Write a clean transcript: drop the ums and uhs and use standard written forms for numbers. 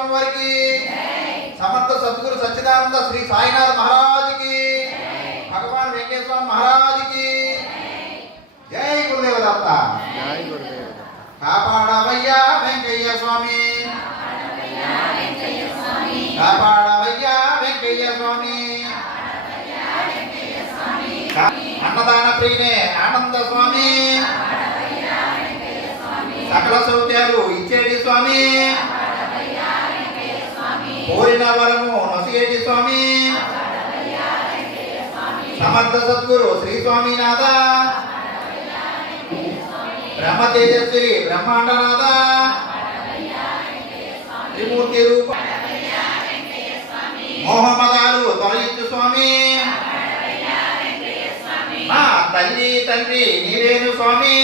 स्वामी वारिकी समर्थ सद्गुरु सच्चिदानंद श्री साईनाथ महाराज की भगवान वेंकटेश्वर स्वामी महाराज की जय गुरुदेव दत्ता जय गुरुदेव कापाडवय्या वेंकయ్య स्वामी कापाडवय्या वेंकయ్య स्वामी अन्नदान प्रियने आनंद स्वामी सकल सौख्यालु इच्చేటి स्वामी కోరిన వరము నొసగేటి स्वामी समर्थ सद्गुरु श्री स्वामीनाथ ब्रह्म तेजस्वी ब्रह्मांडनाथ त्रिमूर्ति रूप मोहमदालु तొలగించు स्वामी మా తల్లి తండ్రి నీవేను स्वामी